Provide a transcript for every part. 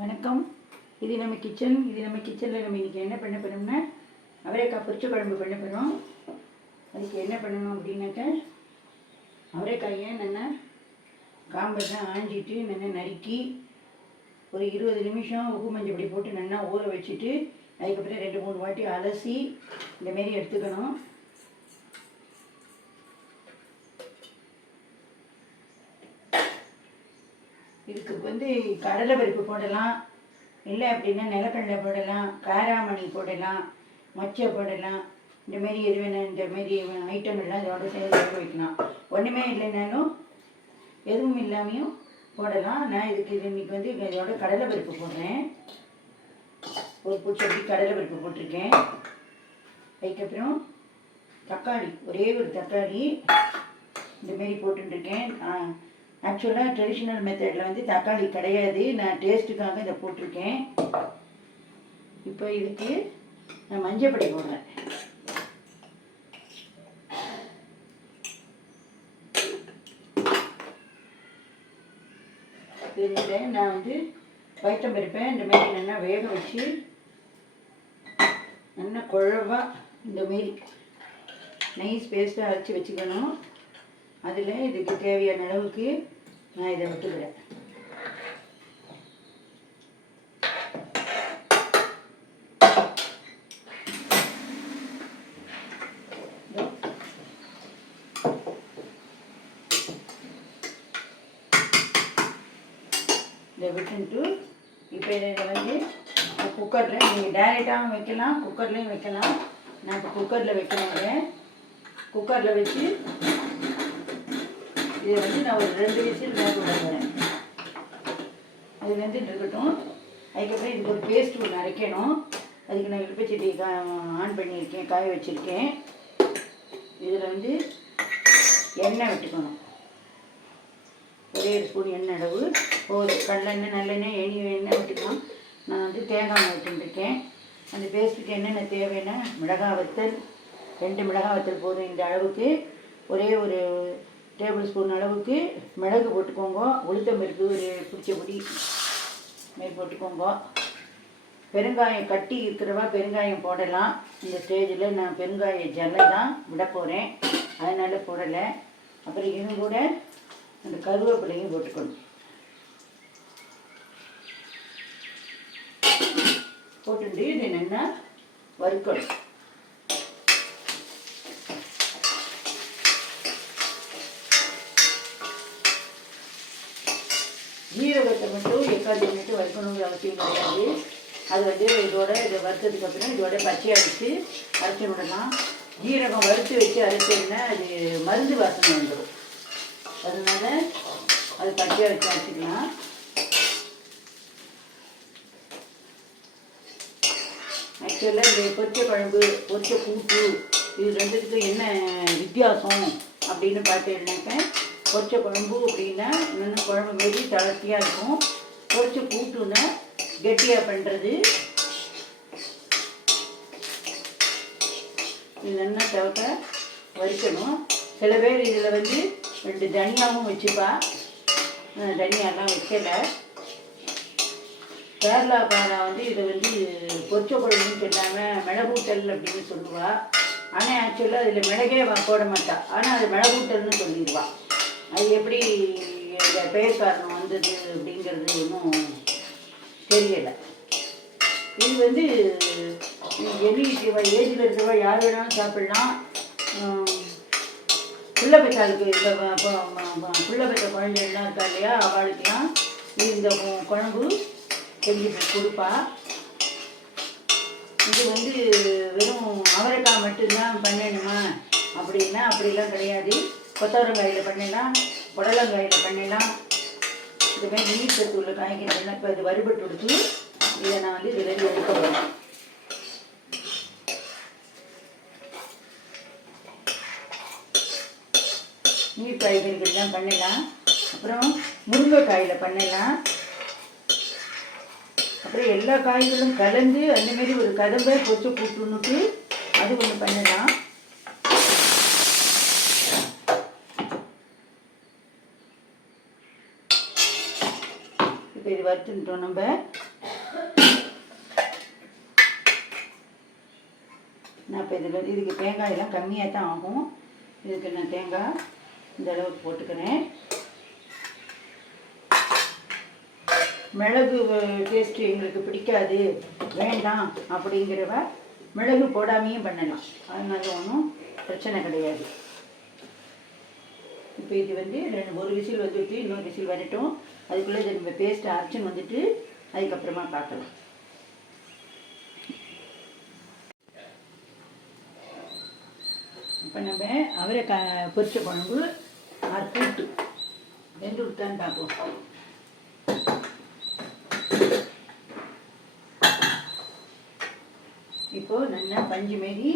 வணக்கம். இது நம்ம கிச்சன் இது நம்ம கிச்சனில் நம்ம இன்றைக்கி என்ன பண்ண போகிறோம்னா அவரைக்காய் பொரிச்ச குழம்பு பண்ண போகிறோம் அதுக்கு என்ன பண்ணணும் அப்படின்னாக்க அவரைக்காயை நல்லா காம்பெல்லாம் ஆஞ்சிட்டு நல்லா நறுக்கி ஒரு இருபது நிமிஷம் உப்பு மஞ்சள் பொடி போட்டு நல்லா ஊற வச்சுட்டு அதுக்கப்புறம் ரெண்டு மூணு வாட்டி அலசி இந்த மாரி எடுத்துக்கணும். இதுக்கு வந்து கடலை பருப்பு போடலாம். இல்லை அப்படின்னா நிலக்கடலை போடலாம் காராமணி போடலாம் மொச்சை போடலாம். இந்த மாரி எது வேணும் இந்த மாரி ஐட்டங்கள்லாம் இதோட சேர்த்து வேக வைக்கலாம். ஒன்றுமே இல்லைனாலும் எதுவும் இல்லாமையும் போடலாம். நான் இதுக்கு இன்னைக்கு வந்து இதோட கடலை பருப்பு போடுறேன். ஒரு பூச்சட்டி கடலை பருப்பு போட்டிருக்கேன். அதுக்கப்புறம் தக்காளி ஒரே ஒரு தக்காளி. இந்த மாரி போட்டுருக்கேன் ஆக்சுவலாக ட்ரெடிஷ்னல் மெத்தடில் வந்து தக்காளி கிடையாது. நான் டேஸ்ட்டுக்காக இதை போட்டிருக்கேன். இப்போ இதுக்கு நான் மஞ்சப்பொடி போடுறேன். இதில் நான் வந்து வைத்தம் பருப்பேன் இந்த மாரி நல்லா வேக வச்சு நல்லா குழவா இந்த மாரி நைஸ் பேஸ்ட்டாக அரைச்சி வச்சுக்கணும். அதில் இதுக்கு தேவையான அளவுக்கு நான் இதை விட்டுக்கிறேன் இதோ. இதை விட்டுட்டு இப்போ இதை வந்து குக்கரில் நீங்கள் டைரெக்டாகவும் வைக்கலாம் குக்கர்லேயும் வைக்கலாம். நான் இப்போ குக்கரில் வைக்கிறேன் குக்கரில் வச்சு இதை வந்து நான் ஒரு ரெண்டு விசில் வேக விடுறேன் அது வெந்துட்டு இருக்கட்டும். அதுக்கப்புறம் இதுக்கு ஒரு பேஸ்ட் ஒன்று அரைக்கணும். அதுக்கு நான் இழுப்பச்சட்டி கா ஆன் பண்ணியிருக்கேன் காய வச்சுருக்கேன். இதில் வந்து எண்ணெய் விட்டுக்கணும். ஒரே ஒரு ஸ்பூன் எண்ணெய் அளவு. ஒரு கடலெண்ணெய் நல்லெண்ணெய் எண்ணெய் எண்ணெய் விட்டுக்கலாம். நான் வந்து தேங்காய் விட்டுருக்கேன். அந்த பேஸ்ட்டுக்கு என்னென்ன தேவைன்னா மிளகாய் வத்தல் ரெண்டு மிளகாய் வத்தல் போதும் இந்த அளவுக்கு. ஒரே ஒரு டேபிள் ஸ்பூன் அளவுக்கு மிளகு போட்டுக்கோங்க. உளுத்தம் பருப்பு ஒரு பிடிச்சபடி மாரி போட்டுக்கோங்க. பெருங்காயம் கட்டி இருக்கிறவா பெருங்காயம் போடலாம். இந்த ஸ்டேஜில் நான் பெருங்காய ஜல்லை தான் விட போகிறேன் அதனால் போடலை. அப்புறம் இது கூட அந்த கருவேப்பிலையும் போட்டுக்கணும். போட்டுட்டு இது நல்லா வறுக்கணும். ஜீரகத்தை மட்டும் எக்கால் மட்டும் வறுக்கணுங்கிற அவசியம் கிடையாது. அது வந்து இதோட இதை வறுத்ததுக்கு அப்புறம் இதோட பச்சையை அடித்து அரைச்சி விடலாம். ஜீரகம் வறுத்து வச்சு அரைச்சோம்னா அது மருந்து வாசனை வந்துடும் அதனால அது பச்சையாக வச்சு அரைச்சிக்கலாம். ஆக்சுவலாக இந்த பொச்சை குழம்பு பொச்சை கூட்டு இது ரெண்டுத்துக்கும் என்ன வித்தியாசம் அப்படின்னு பார்த்தீங்கன்னாக்க பொச்சை குழம்பு அப்படின்னா இன்னும் குழம்பு மாரி தளர்த்தியாக இருக்கும். பொறிச்சு கூட்டுன்னா கெட்டியாக பண்ணுறது இது நல்லா தவிர வறுக்கணும். சில பேர் இதில் வந்து ரெண்டு தனியாவும் வச்சுப்பா. தனியாலாம் வைக்கலை. கேரளா பாரா வந்து இதை வந்து பொரிச்ச குழம்புன்னு சொன்னாங்க. மிளகூட்டல் அப்படின்னு சொல்லுவாள் ஆனால் ஆக்சுவலாக அதில் மிளகே போட மாட்டாள் ஆனால் அது மிளகூட்டல்னு சொல்லிடுவாள் அது எப்படி இந்த பெயர் காரணம் வந்தது அப்படிங்கிறது ஒன்றும் தெரியலை. இது வந்து எனி ஏஜில் இருக்கிறவா யார் வேணாலும் சாப்பிடலாம். பிள்ளை பெற்றாளுக்கு இந்த பிள்ளை பெற்ற குழந்தைகள்லாம் இருக்கா இல்லையா? அவளுக்கெல்லாம் இந்த குழம்பு செஞ்சு கொடுப்பா. இது வந்து வெறும் அவரைக்காய் மட்டும்தான் பண்ணணுமா? அப்படின்னா அப்படிலாம் கிடையாது. கொத்தவரங்காயில் பண்ணிடலாம் புடலங்காயில் பண்ணலாம் இதுமாரி மாதிரி நீர் சத்து உள்ள காய்கறிகள்லாம் இப்போ இது வறுபட்டு கொடுத்து இதை நான் வந்து இதில் எடுக்க போகிறேன் நீர் காய்கறிகள்லாம் பண்ணலாம். அப்புறம் முருங்கைக்காயில் பண்ணலாம். அப்புறம் எல்லா காய்களும் கலந்து அந்தமாரி ஒரு கதம்பை பொச்சு கூட்டுன்னுட்டு அது ஒன்று பண்ணலாம். வறுத்துட்டோம் நம்ம. நான் இப்போ இதில் இதுக்கு தேங்காயெல்லாம் கம்மியாக தான் ஆகும். இதுக்கு நான் தேங்காய் இந்த அளவுக்கு போட்டுக்கிறேன். மிளகு டேஸ்ட்டு எங்களுக்கு பிடிக்காது. வேண்டாம் அப்படிங்கிறவ மிளகு போடாமையும் பண்ணலாம். அதனால ஒன்றும் பிரச்சனை கிடையாது. இப்போ இது வந்து ரெண்டு ஒரு விசில் வந்துட்டு இன்னொரு விசில் வரட்டும். அதுக்குள்ளே இதை நம்ம பேஸ்ட்டை அரைச்சின்னு வந்துட்டு அதுக்கப்புறமா பார்க்கலாம் இப்போ நம்ம அவரைக்காய் பொரிச்ச குழம்பு ஆறு கூட்டு. வெந்து விட்டான்னு பார்ப்போம். இப்போ நல்லா பஞ்சு மாரி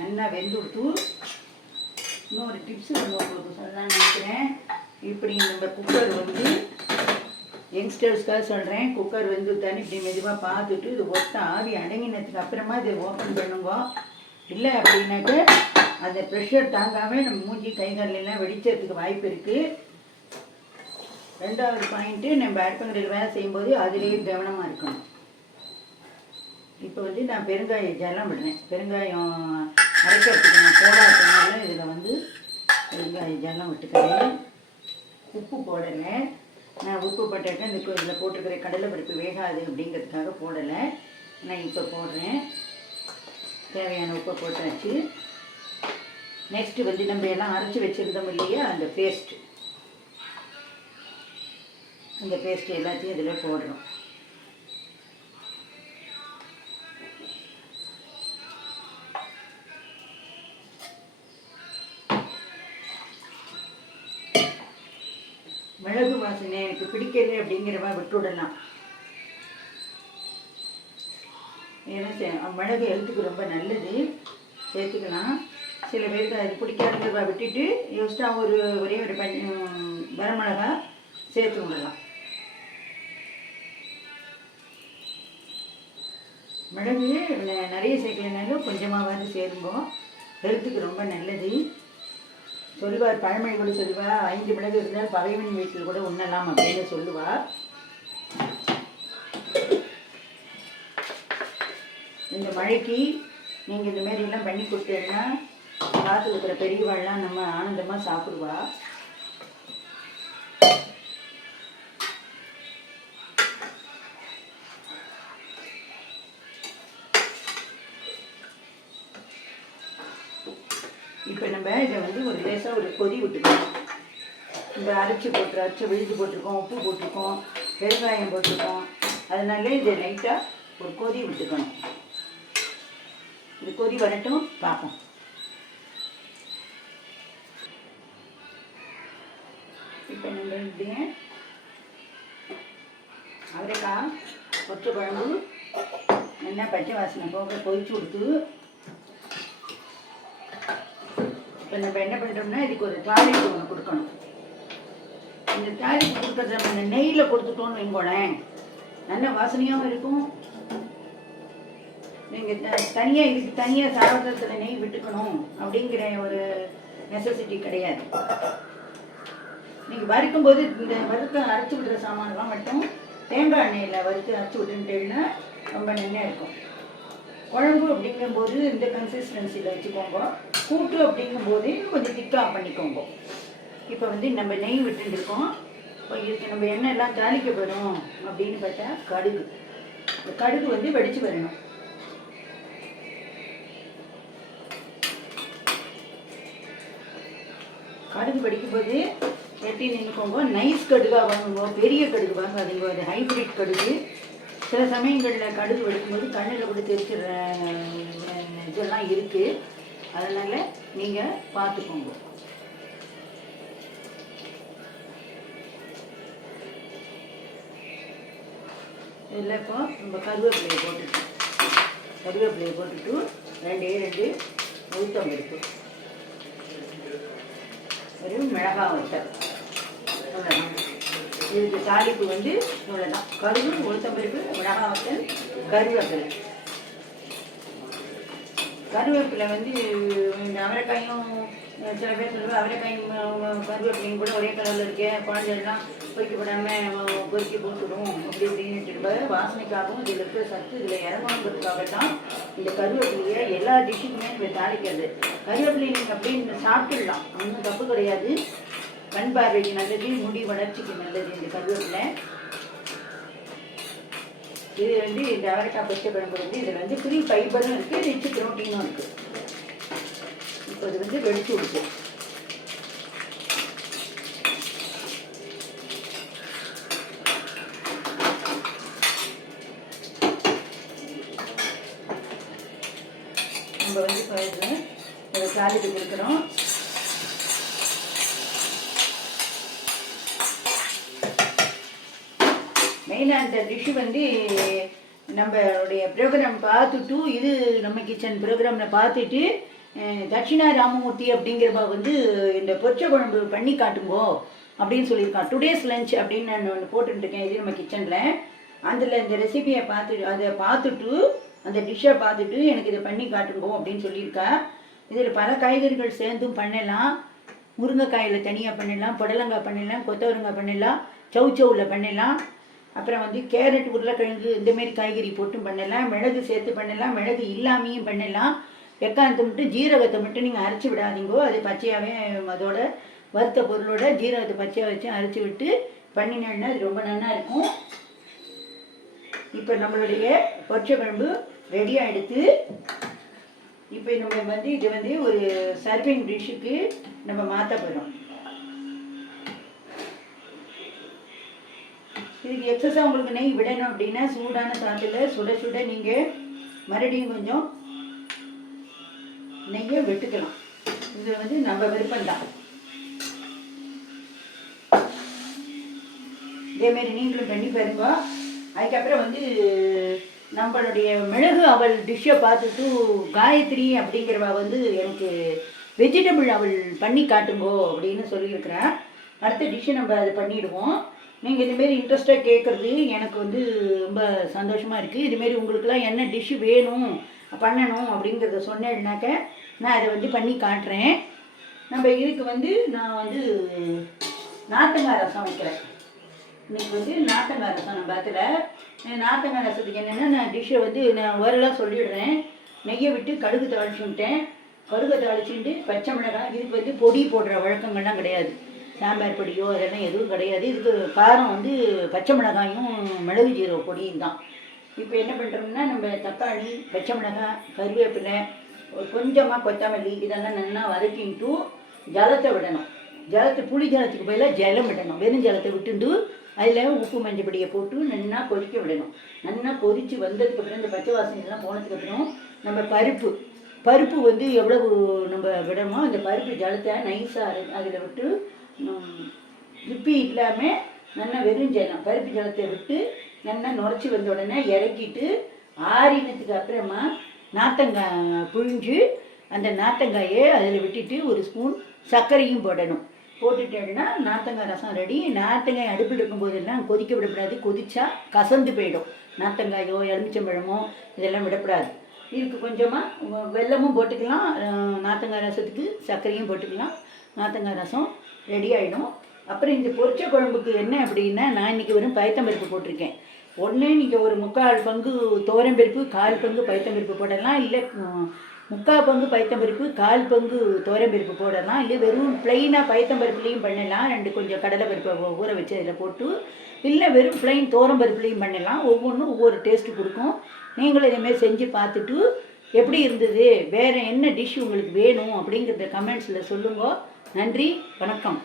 நல்லா வெந்து விட்டு இன்னொரு டிப்ஸ் ஒன்று உங்களுக்கு சொல்லலாம்னு நினைக்கிறேன். இப்படி நம்ம குக்கர் வந்து யங்ஸ்டர்ஸ்க்காக சொல்கிறேன் குக்கர் வந்து தண்ணி இப்படி மெதுவாக பார்த்துட்டு இது ஒத்த ஆவி அடங்கினதுக்கு அப்புறமா இதை ஓப்பன் பண்ணுங்க. இல்லை அப்படின்னாக்க அந்த ப்ரெஷர் தாங்காமல் நம்ம மூஞ்சி கை வெடிச்சதுக்கு வாய்ப்பு இருக்குது ரெண்டாவது பாயிண்ட்டு நம்ம அடுப்பங்கடையில் வேலை செய்யும்போது அதுலேயே கவனமாக இருக்கணும். இப்போ வந்து நான் பெருங்காய ஜலம் விடுறேன். பெருங்காயம் அரைக்கிறதுக்கு நான் போடாததுனால இதில் வந்து பெருங்காய ஜலம் விட்டுக்கிறேன். உப்பு போடலை நான் உப்பு போட்டாக்க இந்த இதில் போட்டிருக்கிற கடலை பருப்பு வேகாது அப்படிங்கிறதுக்காக போடலை. நான் இப்போ போடுறேன். தேவையான உப்பை போட்டாச்சு. நெக்ஸ்ட்டு வந்து நம்ம எல்லாம் அரைச்சி வச்சுருந்தோம் இல்லையா? அந்த பேஸ்ட்டு அந்த பேஸ்ட் எல்லாத்தையும் இதில் போடுறோம் மிளகு வாசனை எனக்கு பிடிக்கல அப்படிங்கிறவ விட்டுடலாம். ஏன்னா மிளகு எழுத்துக்கு ரொம்ப நல்லது. சேர்த்துக்கலாம். சில பேருக்கு அது பிடிக்காதுங்கிறவ விட்டுட்டு யோசிச்சா ஒரு ஒரே ஒரு பஞ்ச வரமிளகா சேர்த்து விடலாம். மிளகு ந- நிறைய சேர்க்கலனாலும் கொஞ்சமாவது சேரும்போம் ஹெல்த்துக்கு ரொம்ப நல்லது. சொல்லுவார் பழமொழி கூட சொல்லுவா ஐந்து மிளகு இருந்தால் பகைவன் வீட்டில் கூட உண்ணலாம் அப்படின்னு சொல்லுவா இந்த மழைக்கு நீங்கள் இந்த மாதிரி எல்லாம் பண்ணி கொடுத்தீங்கன்னா காற்று இருக்கிற பெரியவாள்லாம் நம்ம ஆனந்தமாக சாப்பிடுவா இப்போ நம்ம இதை வந்து ஒரு கொதி விட்டுக்கணும் இந்த அரைச்சி போட்டு அரைச்சி விழுது போட்டிருக்கோம் உப்பு போட்டிருக்கோம் பெருங்காயம் போட்டிருக்கோம். அதனால இதை லைட்டாக ஒரு கொதி விட்டுக்கணும். இது கொதி வரட்டும் பார்ப்போம். இப்போ நம்ம இப்படியே அவரைக்காய் கொச்சை குழம்பு என்ன பச்சை வாசனை போக கொதிச்சு கொடுத்து இப்போ நம்ம என்ன பண்ணுறோம்னா இதுக்கு ஒரு தாளிப்பு ஒன்று கொடுக்கணும். இந்த தாளிப்பு கொடுக்கறது நம்ம இந்த நெய்யில் கொடுத்துட்டோம்னு வைங்கோளேன் நல்ல வாசனையாகவும் இருக்கும். நீங்கள் த தனியாக இதுக்கு தனியாக சாப்பிட்றதுல நெய் விட்டுக்கணும் அப்படிங்கிற ஒரு நெசசிட்டி கிடையாது. நீங்கள் வறுக்கும்போது இந்த வறுத்து அரைச்சி விடுற சாமான்லாம் மட்டும் தேங்காய் எண்ணெயில் வறுத்து அரைச்சி விட்டுன்ட்டுன்னா ரொம்ப நன்மையாக இருக்கும். குழம்பு அப்படிங்கும்போது இந்த கன்சிஸ்டன்சியில் வச்சுக்கோங்க. கூட்டு அப்படிங்கும்போது கொஞ்சம் திக்காக பண்ணிக்கோங்க. இப்போ வந்து நம்ம நெய் விட்டுருக்கோம் இதுக்கு நம்ம எண்ணெய் எல்லாம் தாளிக்க போகிறோம் அப்படின்னு பார்த்தா கடுகு. இந்த கடுகு வந்து வெடிச்சு வரணும். கடுகு படிக்கும்போது வெட்டி நின்றுக்கோங்க நைஸ் கடுகாக வாங்குங்க. பெரிய கடுகு வாங்காதீங்க. அது ஹைப்ரிட் கடுகு. சில சமயங்களில் கடுகு வெடிக்கும்போது கண்ணில் கூட தெரிச்சிடுற இதெல்லாம் இருக்குது அதனால் நீங்கள் பார்த்துக்கோங்க. இதில் இப்போ நம்ம கருவேப்பிலையை போட்டுட்டோம் கருவேப்பிலையை போட்டுட்டு ரெண்டே ரெண்டு உளுத்தம் பருப்பு. ஒரு மிளகாய் வத்தல். அவ்வளோதான் இதுக்கு தாளிப்பு வந்து இவ்வளோதான் கருவு உளுத்தம்பருப்பு பருப்பு வத்தல் கருவேப்பிலை. கருவேப்பிலை வந்து இந்த அவரைக்காயும் சில பேர் சொல்லுவாங்க அவரைக்காயும் கருவேப்பிலையும் கூட ஒரே கலரில் இருக்கேன் குழந்தைகள்லாம் பொறிக்கப்படாமல் பொறுக்கி போட்டுடும் அப்படி இப்படின்னு வாசனைக்காகவும் இதில் இருக்கிற சத்து இதில் இறங்கணுங்கிறதுக்காக தான் இந்த கருவேப்பிலையை எல்லா டிஷ்ஷுக்குமே இப்போ தாளிக்கிறது. கருவேப்பிலையை நீங்கள் அப்படியே சாப்பிட்டுடலாம். ஒன்றும் தப்பு கிடையாது. கண் பார்வைக்கு நல்லது முடி வளர்ச்சிக்கு நல்லது இந்த கருவேப்பிலை இது வந்து இந்த அவரைக்காய் பச்சை குழம்பு வந்து இதில் வந்து ஃப்ரீ ஃபைபரும் இருக்குது ரிச்சு ப்ரோட்டீனும் இருக்குது இப்போ இது வந்து வெடிச்சு விடுது நம்ம வந்து இப்போ தாளிப்பு கொடுக்குறோம். மெயினாக அந்த டிஷ்ஷு வந்து நம்மளுடைய ப்ரோக்ராம் பார்த்துட்டு இது நம்ம கிச்சன் ப்ரோக்ராமில் பார்த்துட்டு தட்சிணா ராமமூர்த்தி அப்படிங்கிறப்ப வந்து இந்த பொரிச்ச குழம்பு பண்ணி காட்டுங்கோ அப்படின்னு சொல்லியிருக்கான். டுடேஸ் லஞ்ச் அப்படின்னு நான் ஒன்று போட்டுருக்கேன் இது நம்ம கிச்சனில் அதில் இந்த ரெசிபியை பார்த்துட்டு அதை பார்த்துட்டு அந்த டிஷ்ஷை பார்த்துட்டு எனக்கு இதை பண்ணி காட்டுங்கோ அப்படின்னு சொல்லியிருக்கா. இதில் பல காய்கறிகள் சேர்ந்தும் பண்ணலாம். முருங்கைக்காயில் தனியாக பண்ணிடலாம் புடலங்காய் பண்ணிடலாம் கொத்தவரங்காய் பண்ணிடலாம் சவுச்சவுவில் பண்ணிடலாம் அப்புறம் வந்து கேரட் உருளைக்கிழங்கு இந்தமாரி காய்கறி போட்டும் பண்ணலாம். மிளகு சேர்த்து பண்ணலாம். மிளகு இல்லாமையும் பண்ணலாம். வெக்காயத்தை மட்டும் ஜீரகத்தை மட்டும் நீங்கள் அரைச்சி விடாதீங்கோ. அது பச்சையாகவே அதோட வறுத்த பொருளோட ஜீரகத்தை பச்சையாக வச்சு அரைச்சி விட்டு பண்ணினேன்னா அது ரொம்ப நல்லா இருக்கும். இப்போ நம்மளுடைய பொரிச்ச குழம்பு ரெடியாக எடுத்து இப்போ நம்ம வந்து இது வந்து ஒரு சர்விங் டிஷ்ஷுக்கு நம்ம மாற்ற போகிறோம் இதுக்கு எக்ஸஸாக உங்களுக்கு நெய் விடணும் அப்படின்னா சூடான சாத்தில் சுட சுட நீங்கள் மறுபடியும் கொஞ்சம் நெய்யை விட்டுக்கலாம். இது வந்து நம்ம விருப்பம்தான். இதேமாரி நீங்களும் பண்ணி பாருங்க. அதுக்கப்புறம் வந்து நம்மளுடைய மிளகு அவள் டிஷ்ஷை பார்த்துட்டு காயத்ரி அப்படிங்கிறவ வந்து எனக்கு வெஜிடபிள் அவள் பண்ணி காட்டுங்கோ அப்படின்னு சொல்லியிருக்கிறேன். அடுத்த டிஷ்ஷை நம்ம அதை பண்ணிவிடுவோம் நீங்கள் இதுமாரி இன்ட்ரெஸ்ட்டாக கேட்குறது எனக்கு வந்து ரொம்ப சந்தோஷமாக இருக்குது இதுமாரி உங்களுக்குலாம் என்ன டிஷ்ஷு வேணும் பண்ணணும் அப்படிங்கிறத சொன்னேன்னாக்க நான் அதை வந்து பண்ணி காட்டுறேன். நம்ம இதுக்கு வந்து நான் வந்து நாட்டுங்காய் ரசம் வைக்கிறேன். இன்றைக்கி வந்து நாட்டங்காய் ரசம் நம்ம அதில் நாட்டங்காய் ரசத்துக்கு என்னென்னா நான் டிஷ்ஷை வந்து நான் ஓரளவு சொல்லிடுறேன். நெய்யை விட்டு கடுகு தாளிச்சுட்டேன் கடுகு தாளிச்சுட்டு பச்சை மிளகாய் இதுக்கு வந்து பொடி போடுற வழக்கங்கள்லாம் கிடையாது. சாம்பார் பொடியோ அதெல்லாம் எதுவும் கிடையாது. இதுக்கு காரம் வந்து பச்சை மிளகாயும் மிளகு ஜீரக பொடியும் தான். இப்போ என்ன பண்ணுறோம்னா நம்ம தக்காளி பச்சை மிளகாய் கருவேப்பிலை ஒரு கொஞ்சமாக கொத்தமல்லி இதெல்லாம் நல்லா வதக்கிட்டு ஜலத்தை விடணும். ஜலத்தை புளி ஜலத்துக்கு பதிலாக ஜலம் விடணும். வெறும் ஜலத்தை விட்டுண்டு அதில் உப்பு மஞ்சள் பொடியை போட்டு நல்லா கொதிக்க விடணும். நல்லா கொதித்து வந்ததுக்கப்புறம் இந்த பச்சை வாசனை போனதுக்கப்புறம் நம்ம பருப்பு பருப்பு வந்து எவ்வளவு நம்ம விடணுமோ அந்த பருப்பு ஜலத்தை நைஸாக அதில் விட்டு ம், இல்லாமல் நல்லா வெறும் ஜலம் பருப்பு ஜலத்தை விட்டு நல்லா நுரைச்சி வந்த உடனே இறக்கிட்டு ஆறினத்துக்கு அப்புறமா நாத்தங்காய் புழிஞ்சு அந்த நாத்தங்காயை அதில் விட்டுட்டு ஒரு ஸ்பூன் சர்க்கரையும் போடணும். போட்டுட்டேன்னா நாத்தங்காய் ரசம் ரெடி நாத்தங்காய் அடுப்பில் இருக்கும்போதெல்லாம் கொதிக்க விடக்கூடாது. கொதிச்சா கசந்து போயிடும். நாத்தங்காயோ எலுமிச்சம்பழமோ இதெல்லாம் விடக்கூடாது. இதுக்கு கொஞ்சமாக வெல்லமும் போட்டுக்கலாம். நாத்தங்காய் ரசத்துக்கு சர்க்கரையும் போட்டுக்கலாம். நாத்தங்காய் ரசம் ரெடி ஆகிடும் அப்புறம் இந்த பொரிச்ச குழம்புக்கு என்ன அப்படின்னா நான் இன்றைக்கி வெறும் பயத்தம்பருப்பு போட்டிருக்கேன். ஒன்று நீங்கள் ஒரு முக்கால் பங்கு தோரம்பருப்பு கால் பங்கு பயத்தம்பருப்பு போடலாம். இல்லை முக்கால் பங்கு பயத்தம்பருப்பு கால் பங்கு தோரம்பருப்பு போடலாம். இல்லை வெறும் பிளெயினாக பயத்தம்பருப்புலேயும் பண்ணலாம். ரெண்டு கொஞ்சம் கடலை பருப்பை ஊற வச்சு அதில் போட்டு இல்லை வெறும் ப்ளைன் பருப்புலேயும் பண்ணலாம். ஒவ்வொன்றும் ஒவ்வொரு டேஸ்ட்டு கொடுக்கும். நீங்களும் இதேமாரி செஞ்சு பார்த்துட்டு எப்படி இருந்தது? வேறு என்ன டிஷ் உங்களுக்கு வேணும் அப்படிங்கிறத கமெண்ட்ஸில் சொல்லுங்கள் நன்றி வணக்கம்.